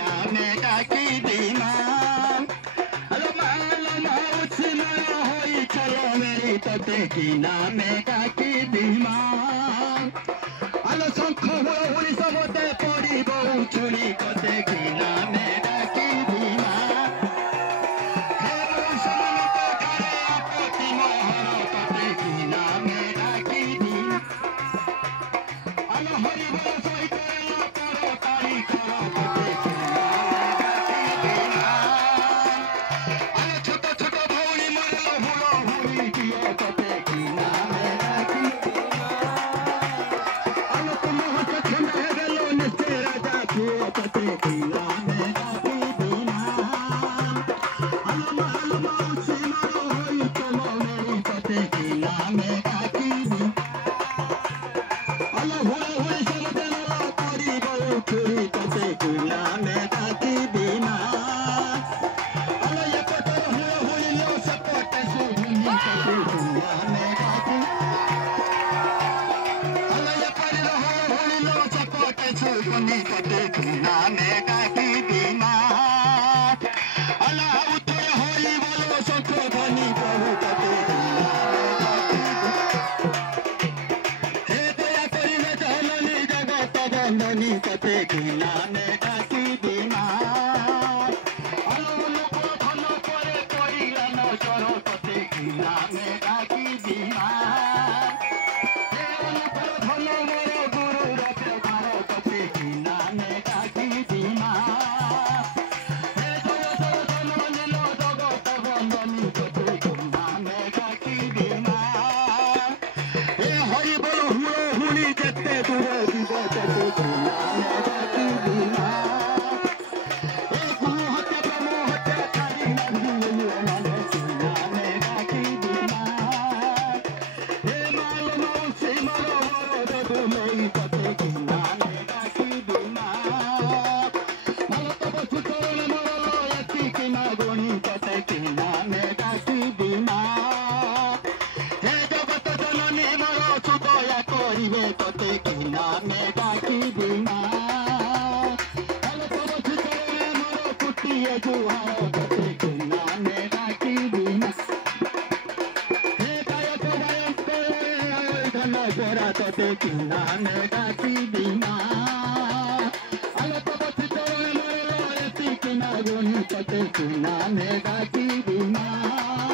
নামে ডাকি বিমান আলো মালো উঠছি মারা হই চলো মেরি তোতে কি নামে ডাকি বিমান আলো শঙ্খ হুড়ি সমতে পড়িব চুরি কতে কি নামে ডাকি বিমান হে সমানত কারে আপতি মোহর কতে কি নামে ডাকি বিমান আলো হরি বল সহিত করো তারি করো কতে কি নামে ডাকি বিমান আলো ছোট ছোট ভৌরি মরল হুড়ো হুড়ি দিও কতে কি নামে ডাকি আলো তুমি হচ্ছে ছেলে গেল নিচে রাজা ছিও কতে কি নামে ডাকি বিমান আলো মালো মাউসি মারো হই চলো মেরি কতে কি নামে ডাকি বিমান আলো হুড়ো হুড়ি সমুদ্রে নালা করিব চুরি কতে কি নামে ডাকি বিমান আলো এপটর হুড়ো হুড়িল সেপটে সুধুনি কতে কি নামে ডাকি আলো এপটর হুড়ো হুড়িল সেপটে সুধুনি কতে কি নামে ডাকি বিমান আলো উত্তর হই বলো শঙ্খ ধ্বনি প্রভু কতে কি নামে ডাকি হে দয়া করিলে জননী জগত বন্দনী কতে কি নামে ডাকি বিমান আলো লোক ধন করে করিলা নজর কতে কি নামে ডাকি বিমান হে অনুকূল ধন মোর গুরু রথ ভার কতে কি নামে ডাকি বিমান হে জয় জয় ধন নীল জগত বন্দনী কতে কি নামে ডাকি বিমান হে হরি বল হুড়ো হুড়ি যেতে দূরে দিব কতে কি নামে ডাকি বিমান হে গুরু হতে ব্রহ্ম হতে ছাড়ি নামিও মানে কি নামে ডাকি বিমান হে মাল মাউসি মারো বড় দেবু নেই কতে কি নামে ডাকি বিমান মাল তব সুচরণ মরল এতি কি না গণি কতে কি নামে ডাকি বিমান হে জগত জননী মর সুদয়া করিবে কতে কি নামে ডাকি বিমান আলো তব সুচরণে মর ফুটিয়ে জুহার কতে কি নামে ডাকি বিমান হে গায়ক গায়ক ধন গোরা কতে কি নামে ডাকি বিমান আলো তব সুচরণে মরল এতি কি না গণি কতে কি নামে ডাকি বিমান